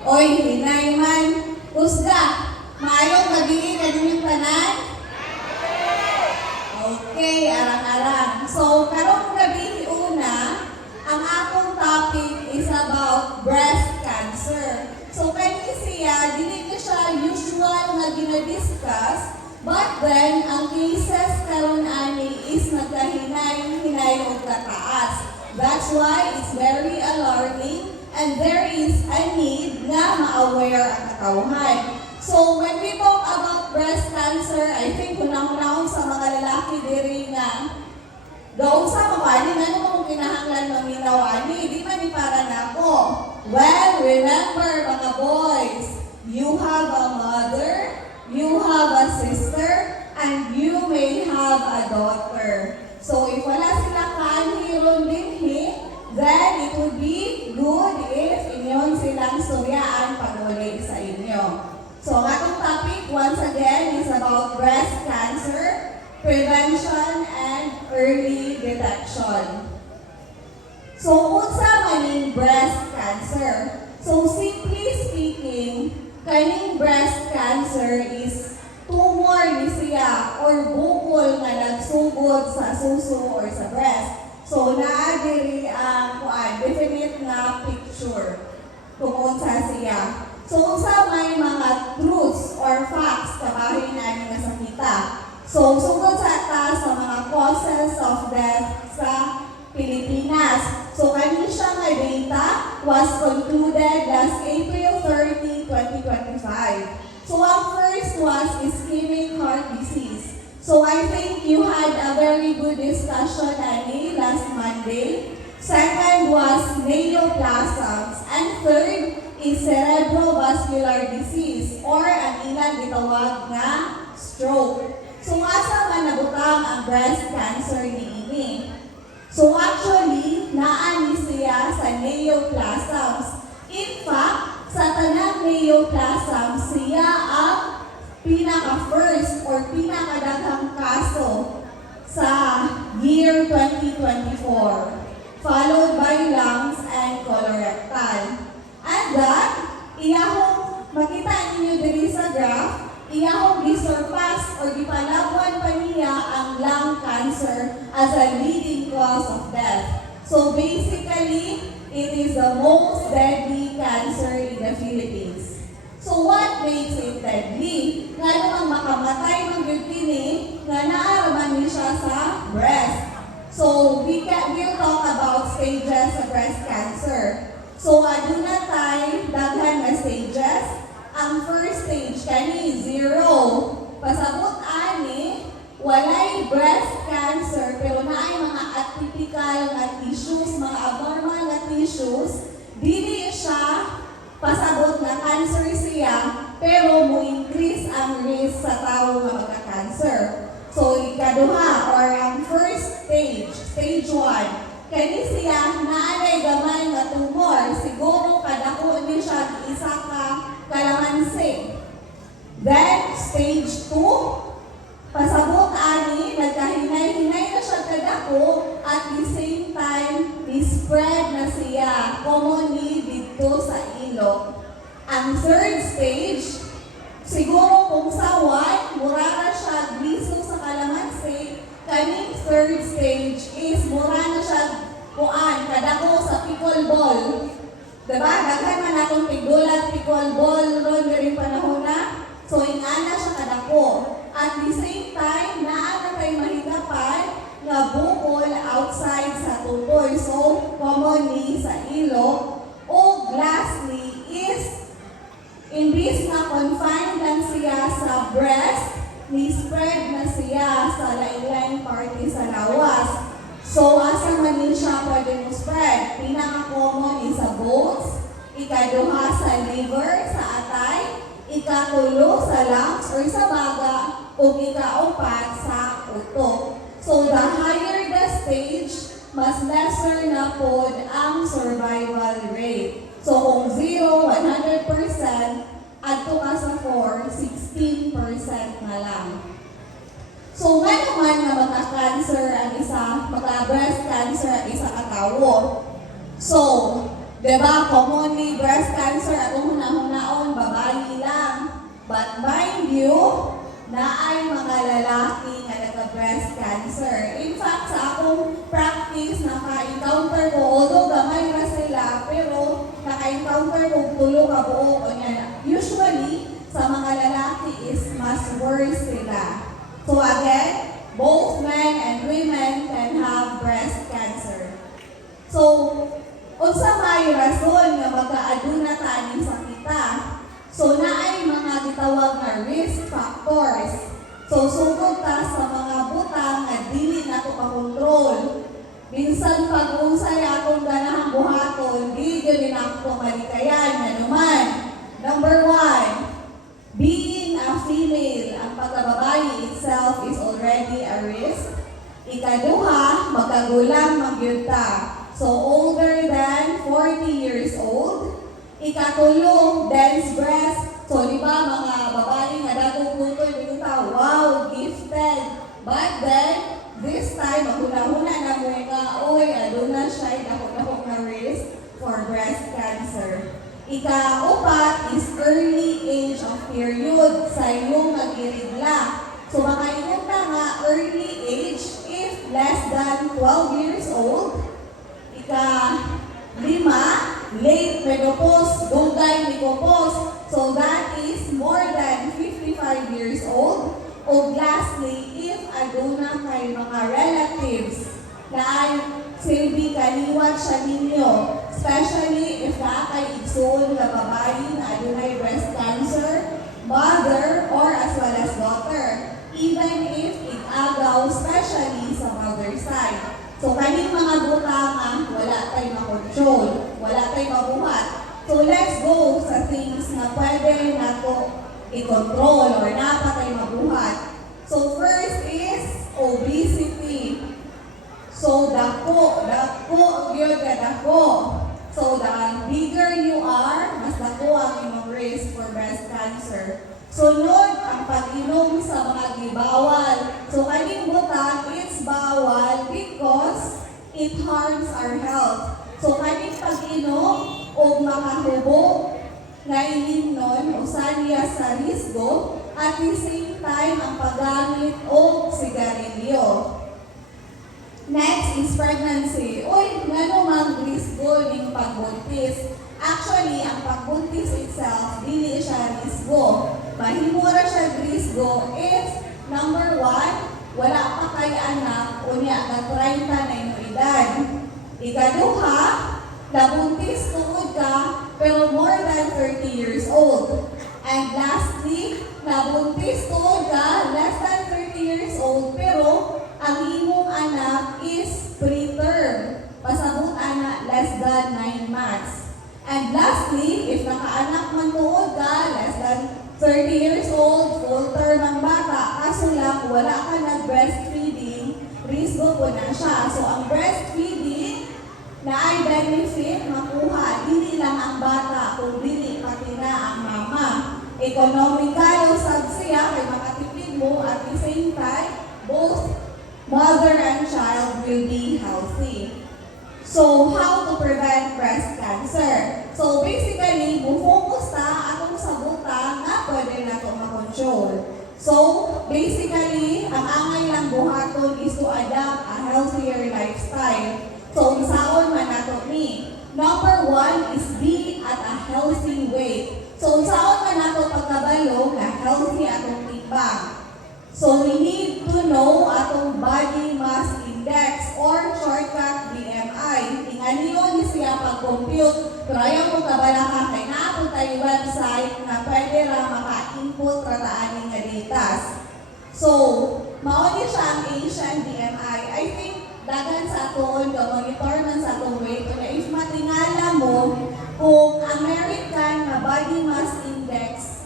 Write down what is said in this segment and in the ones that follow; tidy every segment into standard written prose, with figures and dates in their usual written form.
Oy, hinay man. Kusga, maayong gabi kaninyong tanan? Okay, arang-arang. So, karong gabi una, ang akong topic is about breast cancer. So, kani siya, dili na siya usual nga gina-discuss, but then, ang cases karon ani is nagkahinay-hinay o kataas. That's why it's very alarming and there is a need na ma-aware ang katawhan. So, when we talk about breast cancer, I think hunang-hunahon sa mga lalaki diri nga gaon sa mapani, ano mo kinahanglan maminaw ani, di man ni para nako. Well, remember mga boys, you have a mother, you have a sister, and you may have a daughter. So, if wala sila kaanhiron dinhi, then it would be good if inyon silang suryaan pag-uli sa inyo. So, ang atong topic, once again, is about breast cancer, prevention, and early detection. So, unsa maning breast cancer? So, simply speaking, kaning breast cancer is tumor ni siya or bukol nga nagsugod sa suso or sa breast. So, naadiri ang definite na picture kung unsa siya. So, unsa may mga truths or facts kabahin na nga sakita. So, sugod sa ta sa mga causes of death sa Pilipinas. So, kani siya nga data was concluded last April 30, 2025. So, ang first was ischemic heart disease. So, I think you had a very good discussion ani last Monday. Second was neoplasms. And third is cerebrovascular disease or ang ilang gitawag nga stroke. So, asa man nabutang ang breast cancer niini? So, actually, naani siya sa neoplasms. In fact, sa tanang neoplasms, siya ang pinaka-first or pinakadaghang kaso sa year 2024, followed by lungs and colorectal. And that, iyahong makita ninyo diri sa graph, iyahong gisurpass or gipalabwan pa niya ang lung cancer as a leading cause of death. So basically, it is the most deadly cancer in the Philippines. So what makes it deadly? Nga namang makamatay ng kini nga naaraman niya siya sa breast. So we'll talk about stages of breast cancer. So aduna tayo daghan nga stages. Ang first stage kani 0. Pasabot ani walay breast cancer pero naay mga atypical nga tissues, mga abnormal nga tissues, dili siya pasabot na cancer siya pero mo increase ang risk sa tao nga magka-cancer. So ikaduha or ang first stage, stage 1, kani siya naanay gamay nga tumor, siguro kadako ni siya isa ka kalamansi. Then stage 2, pasabot ani, nagkahinay-hinay na siya kadako at the same time, spread na siya commonly dito sa ilong. Ang third stage, siguro kung sa 1, mura na siya gliso sa kalamansi, kaning third stage is mura na siya kadako sa pickleball. Diba? Daghan man akong tigulat, pickleball ron rin panahon na. So, ingana siya kadako. At the same time, naana tayo mahigapan nga bukol outside sa tutoy. So, commonly sa ilong. O lastly is, imbis na confined lang siya sa breast, ni-spread na siya sa lain-lain party sa lawas. So, asa man din siya pwede mo spread? Pinaka-common is sa bones, ikaduha sa liver, sa atay, ikatulo sa lungs or sa baga, o ikaupat sa utok. So, the higher the stage, mas lesser na pod ang survival rate. So, kung 0, 100%, adto ka sa 4, 16% na lang. So, nga naman na magka-cancer ang isa, magka-breast cancer ang isa katawo. So, Diba, commonly breast cancer atong hunahon babae lang. But mind you, na ay mga lalaki nga nagka-breast cancer. In fact, sa akong practice, naka-encounter ko, although gamay na sila, pero naka-encounter ko tulo ka buo o niya. Usually, sa mga lalaki is mas worse sila. So again, both men and women can have breast cancer. So, unsa may rason nga magkaaduna ta ning sakita? So naay mga gitawag nga risk factors. So sugod ta sa mga butang nga dili nato makontrol. Minsan pag unsay akong ganahang buhaton, di gyud nato malikayan nga naman. Number 1, being a female, ang pagkababae itself is already a risk. Ikaduha, magkagulang magyud ta. So older than 40 years old. Ikatulo, dense breast. So, di ba, mga babae nga dagong putoy, binunta, wow, gifted. But then, this time, maghuna-huna na mo nga, oy, aduna siya, dako-dako na risk for breast cancer. Ika-upat is early age of period sa iyong nag-irigla. So, makaingon na nga, early age if less than 12 years old. Ika-lima, late menopause, dugay menopause. So that is more than 55 years old. O lastly, if aduna kay mga relatives na ay silbi kaniwat siya ninyo, especially if kay igsoon na babae na adunay breast cancer, mother, or as well as daughter, even if igagaw, especially sa mother side. So, kaning mga butang wala tayong makontrol, wala tayong mabuhat. So, let's go sa things na pwede nato i-control or dapat tayong mabuhat. So, first is obesity. So, dako, yun ka dako. So, the bigger you are, mas dako ang imong risk for breast cancer. Sunod, ang pag-inom sa mga gibawal. So, kaning butang, it's bawal because it harms our health. So, kaning pag-inom o makahubo na ilimnon o saniya sa risgo at the same time ang paggamit o sigarilyo. Next is pregnancy. Uy, ngano mang risgo ning pagbuntis? Actually, ang pagbuntis itself, dili siya risgo. Mahimura siya risgo if, number 1, wala pa kay anak o niya na 30 na yung edad. Ikaduha, nabuntis tungod ka pero more than 30 years old. And lastly, nabuntis tungod ka less than 30 years old pero ang imong anak is preterm. Pasabot anak less than 9 months. And lastly, if nakaanak man tuod ka, less than 30 years old, full term ang bata, kaso lang wala ka nag-breastfeeding, risgo po na siya. So ang breastfeeding na ay benefit makuha, hindi lang ang bata, kung dili pati na ang mama. Economical sad siya, kay makatipid mo at the same time, both mother and child will be healthy. So, how to prevent breast cancer? So, basically, bufocus ta atong sa buta nga pwede na ito makontrol. So, basically, ang angay lang buhaton is to adapt a healthier lifestyle. So, unsaon man nato ni? Number 1 is be at a healthy weight. So, unsaon man nato pagkabalo na healthy atong timbang? So, we need to know atong body mass index or shortcut BMI. Tinganiyon ni siya pag-compute. Pero ayaw mo kabala ka kay naapon tayo website na pwede ra maka-input rataanin nga datas. So, mauni siya ang Asian BMI. I think dagan sa aton, monitor man sa atong weight. Kaya if matingala mo, kung American na body mass index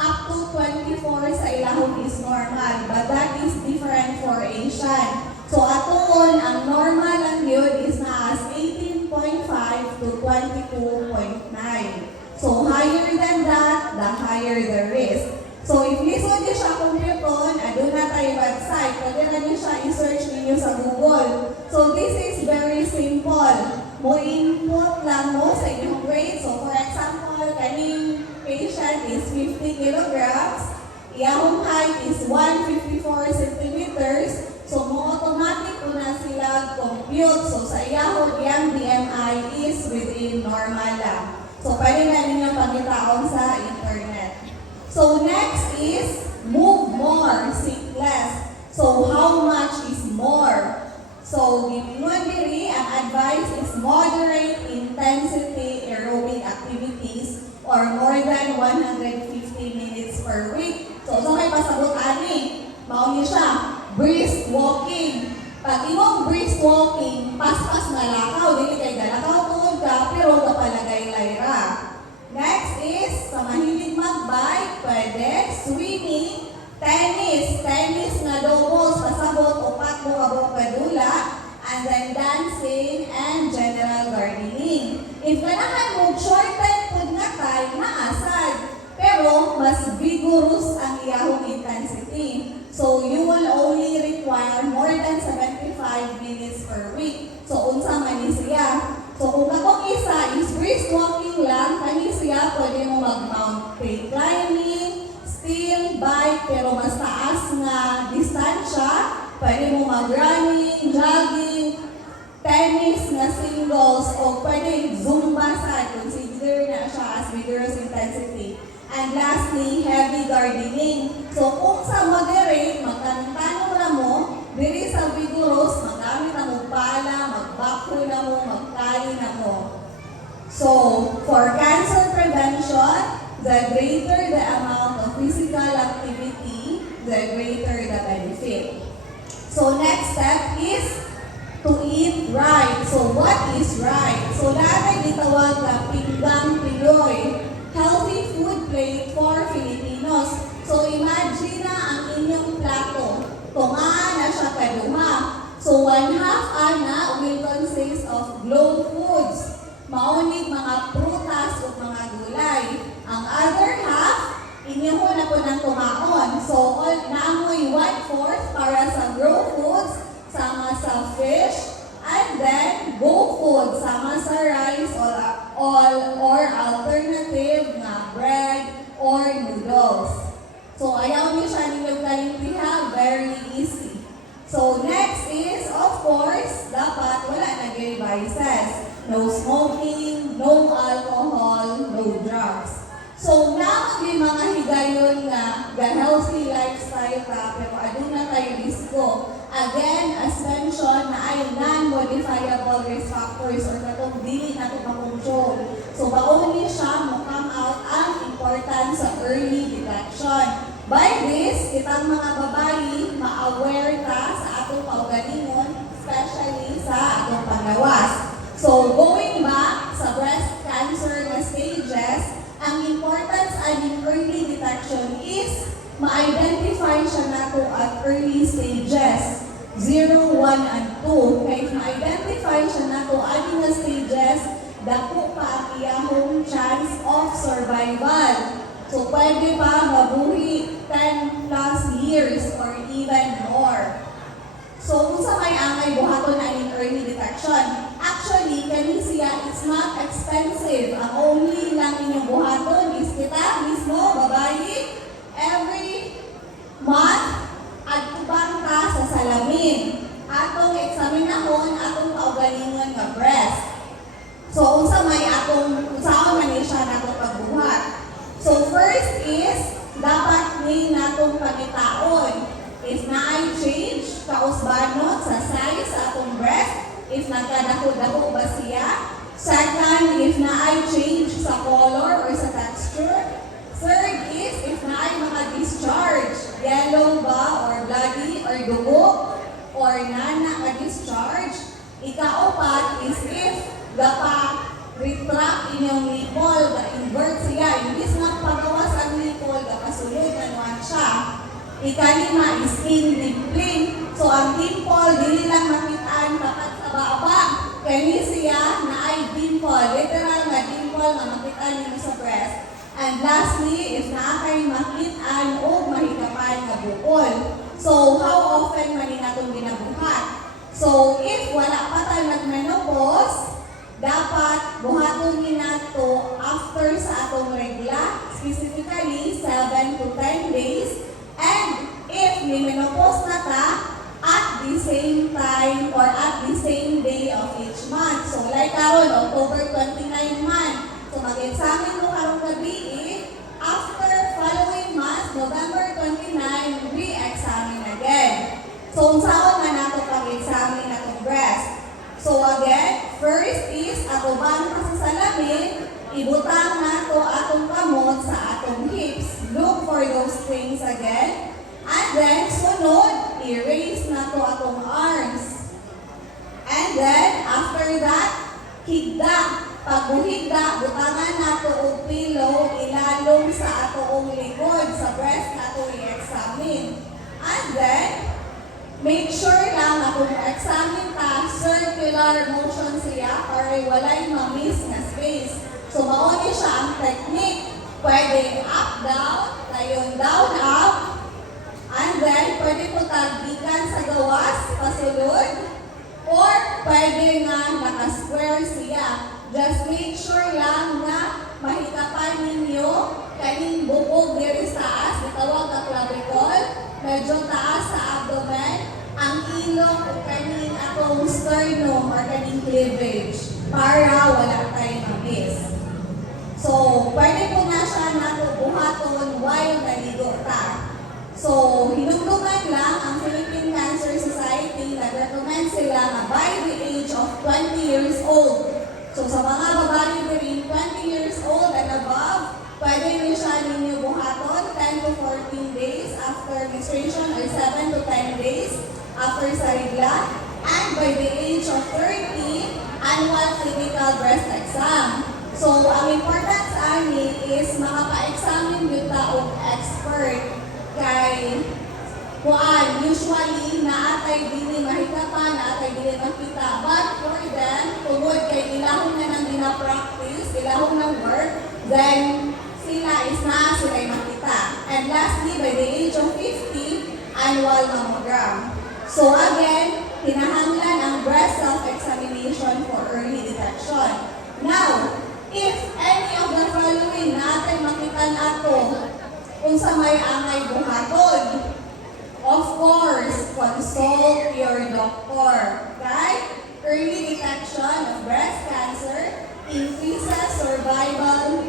up to 24 sa ilahon is normal, but that is different for Asian. So aton, ang normal lang yun is na as 18.5 to 22.9. So higher than that, the higher the risk. So if lisod niyo siya computon, aduna tayo website. Pwede na niyo siya i-search ninyo sa Google. So this is very simple. mo input lang mo sa inyong weight. So for example, kaning patient is 50 kilograms, iyahong height is 154 centimeters. So mo automatic ko na sila compute. So sa iyahong iyang BMI is within normal lang. So pwede na ninyo pagkitaon sa internet. So next is move more, sit less. So how much is more? So gimingon diri, ang advice is moderate intensity aerobic activities or more than 150 minutes per week. So may pasabot ani, mao ni siya, brisk walking. Pag imong brisk walking, pas-pas na lakaw, dili kay galakaw tuod ka, pero kapalagay layra. Next is, sa mahilig mag-bike, pwede, swimming, tennis na doubles, pasabot, upat mo kabok kadula, and then dancing, and general gardening. If ganahan mo, shorten pud nga time, naasad. Pero, mas vigorous ang iyahong intensity. So, you will only require more than 75 minutes per week. So, unsa man ni siya? So, kung katong isa is brisk walking lang, kani siya pwede mo mag-mountain climbing, still bike, pero mas taas na distansya, pwede mo mag-running, jogging, tennis na singles, o pwede zumba sa consider na siya as vigorous intensity. And lastly, heavy gardening. So kung sa moderate, magtanong na mo, diri sa vigorous, magamit na mo pala, magbakro na mo, magtali na mo. So, for cancer prevention, the greater the amount of physical activity, the greater the benefit. So next step is to eat right. So what is right? So lahat gitawag na pinggang Pinoy, healthy food plate for Filipinos. So imagine na ang inyong plato. Tungaan na siya kaduha. So 1/2 ana will consist of glow foods. Maunig mga prutas o mga gulay. Ang other half, inyo na po ng tumaon. So naamoy 1/4 para sa grow foods, sama sa fish, and then go food, sama sa rice or alternative na bread or noodles. So ayaw niyo siya ninyo kalimpiha, very easy. So next is, of course, dapat wala na vices. No smoking, no alcohol, no drugs. So naman yung mga higayon nga healthy lifestyle ka, pero aduna kayo risko. Again, as mentioned, na ay non-modifiable risk factors or katong dili na ito makontrol. So, baon siya mo come out ang importance sa early detection. By this, kitang mga babae, ma-aware ta sa atong kaugalingon, especially sa atong panglawas. So, going back sa breast cancer na stages, ang importance aning early detection is ma-identify siya nato at early stages, 0, 1, and 2. Kaya ma-identify siya nato aning na stages, dako pa ang iyahong chance of survival. So, pwede pa mabuhi 10 plus years or even more. So, kung sa may angay buhaton na aning early detection, actually, kani siya, it's not expensive. Ang only lang inyong buhaton is kita mismo, babae, every month, agtubang ka sa salamin. Atong eksaminahon, atong kaugalingon nga breast. So, unsa may unsaon man siya natong pagbuhat. So, first is, dapat ni natong pangitaon. If naay change, kausbanot sa size sa atong breast, if nagkadako-dako ba siya. Second, if naay change sa color or sa texture. Third is, if naay mga discharge, yellow ba or bloody or dugo or nana nga discharge. Ikaapat is if retract inyong nipple, invert siya. Imbis magpagawas ang nipple, kasunod na naman siya. Ikalima is skin dimpling. So ang dimple, dili lang makitaan dapat sa baba. Kani siya na ay dimple. Literal na dimple na makitaan nyo sa breast. And lastly, if naakay makitaan o mahikapan na bukol. So how often man natong ginabuhat? So if wala pa tayo nag-menopause, dapat buhaton ni nato after sa atong regla, specifically 7 to 10 days. And if ni menopause na ta, at the same time or at the same day of each month. So like karon October 29 month. So mag-examine mo karong gabi after following month, November 29, re-examine again. So unsaon man nato pag-examine atong breast. So again, first is ato bang sa salamin, ibutang nato atong kamot sa atong hips. Look for those things again. And then, sunod, i-raise na to atong arms. And then, after that, higda. Pag higda, butangan na to o pillow, ilalong sa atong likod, sa breast na to i-examine. And then, make sure lang atong examine ta, circular motion siya para walay ma-miss na space. So, mauni siya ang technique. Pwede up, down, tayon down, up. And then, pwede po tagikan sa gawas, pasulod, or pwede nga naka-square siya. Just make sure lang na mahikapan ninyo kaning bukog diri sa taas, itawag na clavicle, medyo taas sa abdomen, ang ilong o kaning atong sternum or kaning cleavage para wala tayong ma-miss. So, pwede po na siya natubuhaton while naligo ta. So, hinuglugan lang ang Philippine Cancer Society, nag-recommend sila na by the age of 20 years old. So, sa mga babae between 20 years old and above, pwede rin siya ninyo buhaton 10 to 14 days after menstruation or 7 to 10 days after sa regla. And by the age of 30, annual clinical breast exam. So, ang important sa amin is makapa-examine yung taong expert. Kay usually naatay dili mahikapan, naatay dili makita. But for them, tungod kay ilahong na nang gina-practice, ilahong ng work, then sila sila'y makita. And lastly, by the age of 50, annual mammogram. So again, kinahanglan ang breast self-examination for early detection. Now, if any of the following natin makita nato, kung sa may angay buhaton, of course, consult your doctor. Okay? Early detection of breast cancer increases survival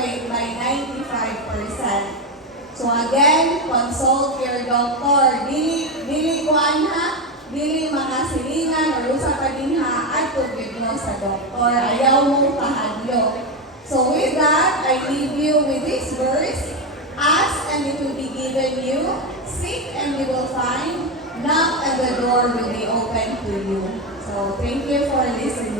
rate by 95%. So again, consult your doctor. Dili kuan ha, dili makasilingan o usa pa din ha at tugigno sa doktor. Ayaw mo kahadlo. So with that, I leave you with this verse. Ask and it will be given you. Seek and you will find. Knock and the door will be open to you. So thank you for listening.